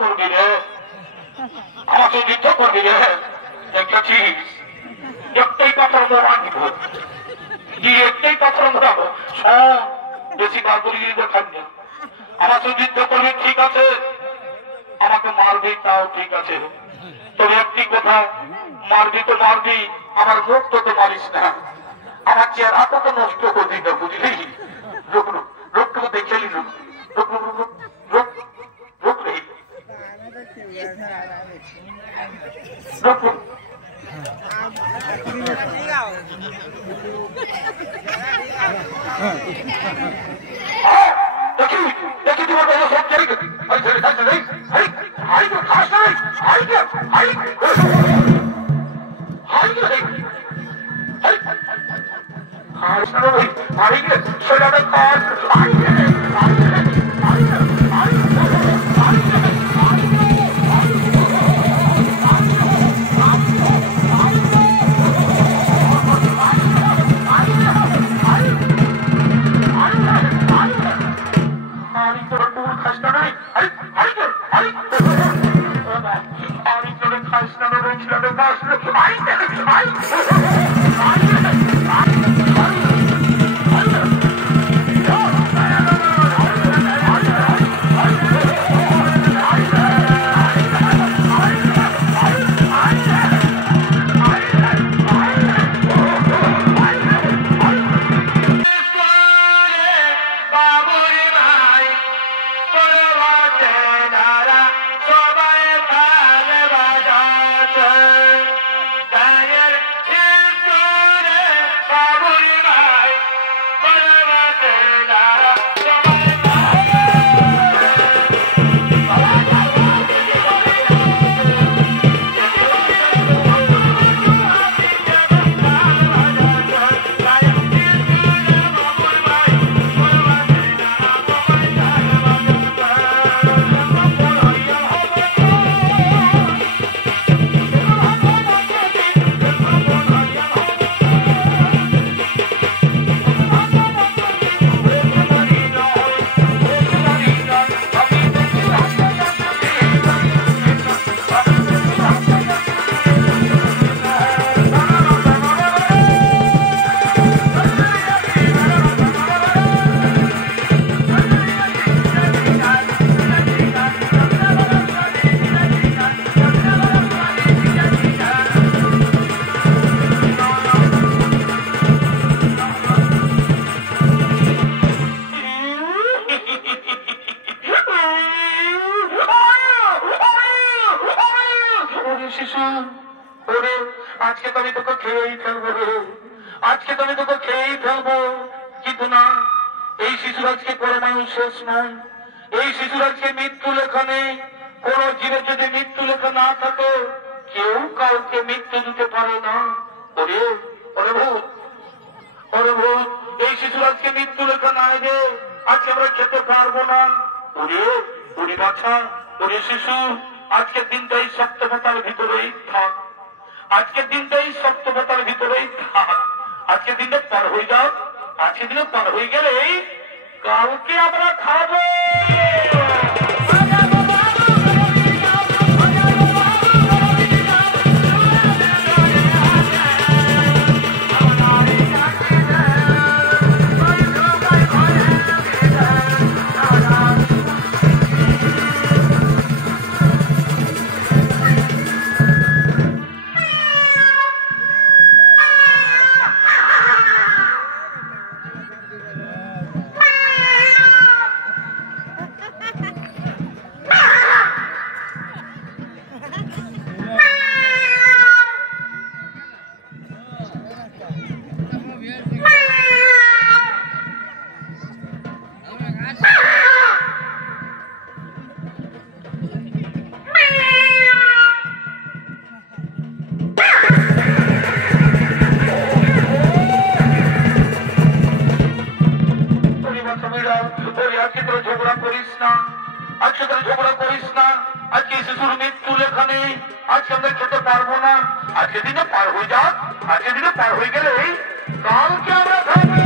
করবি রে, আমাকে যুদ্ধ করবি রে, দেখেছিস একটাই পাথর মোড়া দিব, একটাই পাথর মোড়াবো, শোন বেশি বাগুলি দেখান না, আমাকে যুদ্ধ করবি ঠিক আছে, আমাকে মারবি তাও ঠিক আছে, তবে একটি কথা, মারবি তো মারবি, আমার মুখ তো মারিস না, আমার চেহারাটা তো নষ্ট করবি না, বুঝলি? রোগটুকু দেখে নিল, রোগ নেই, দেখি তোমার কথা সব চাই খাস নাই সেটা খাস আজকে তো আমি তোকে খেয়েই ফেলবো রে, আজকে তো আমি তোকে খেয়েই ফেলবো, কিন্তু না, এই শিশুর আজকে পরমায়ু শেষ নয়, এই শিশুর আজকে মৃত্যু লেখা নেই, কোন জীবের যদি মৃত্যু লেখা না থাকে কেউ কাউকে মৃত্যু দিতে পারে না। ওরে ওরে ভূত, ওরে ভূত, এই শিশুর আজকে মৃত্যু লেখা নাই রে, আজকে আমরা খেতে পারবো না। ওরে ওরে বাছা, ওরে শিশু, আজকের দিনটাই সপ্তমতার ভিতরেই থাক, আজকের দিনটাই সপ্তমতার ভিতরেই থাক, আজকের দিনটা পার হয়ে যাও, আজকের দিনে পার হয়ে গেলেই কালকে আমরা খাবো। আজকে দিনে পার হয়ে যাক, আজকে দিনে পার হয়ে গেলে কালকে আমরা খাবো।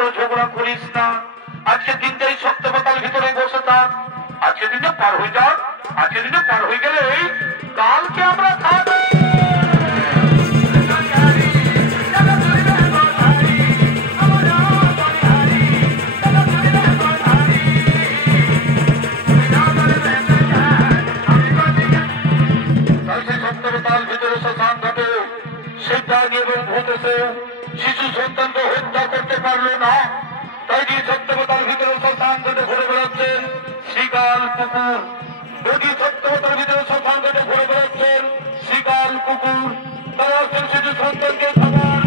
এত ঝগড়া করিস না, আজকে দিনটাই সত্যবতার ভিতরে বসে থাক, আজকে দিনটা পার হয়ে যাক, আজকে দিনটা পার হয়ে গেলে কালকে আমরা খাবো। সত্যবতার ভিতরে শ্মশান ঘাটে সেটা এবং ঘটেছে, শিশু সন্তানকে হত্যা করতে পারলো না, তাই দিয়ে সত্যবতার ভিতরে শ্মশান ঘাটে ঘুরে বেড়াচ্ছেন শিকাল কুকুর। যদি সত্যবতার ভিতরে শ্মশান ঘাটে ঘুরে বেড়াচ্ছেন শিকাল কুকুর, তারা হচ্ছেন শিশু সন্তানকে খাবার।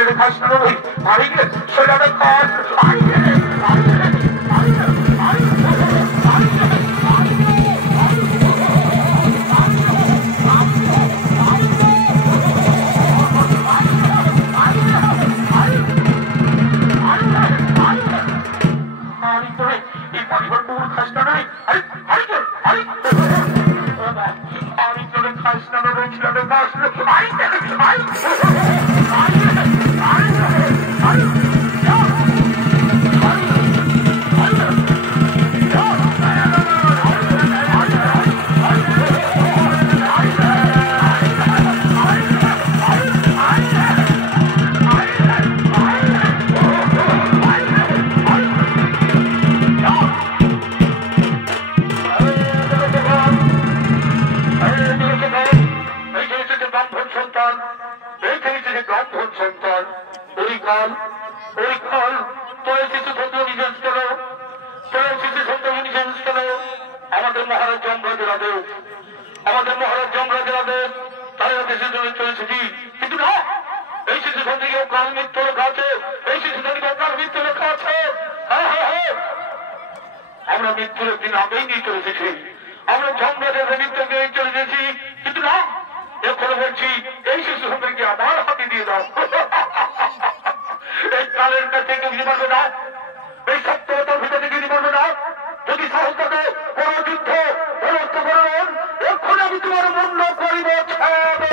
ছেড়ে খাস না ওই ভারী গে সেটাতে খাস আমরা মৃত্যুর দিন আগেই নিয়ে চলে এসেছি আমরা ঝগড়া মৃত্যুকে চলে এসেছি কিন্তু না এখন বলছি এই শিশু সন্তানকে আমার হাতে দিয়ে দাও এই কালের কাছে কেউ দিতে পারবে না এই সত্যতার ভিতরে দিতে পারবে না যদি সাহস থাকে কোন যুদ্ধ সমস্ত করবেন এখন আমি তোমার মূল্য করিব ছাড়বে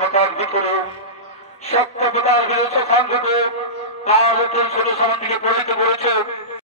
বাস্তবতার ভিতরে সত্যতার বিরুদ্ধে সংঘটে তার ছোট সমান দিকে পড়িতে বলেছে।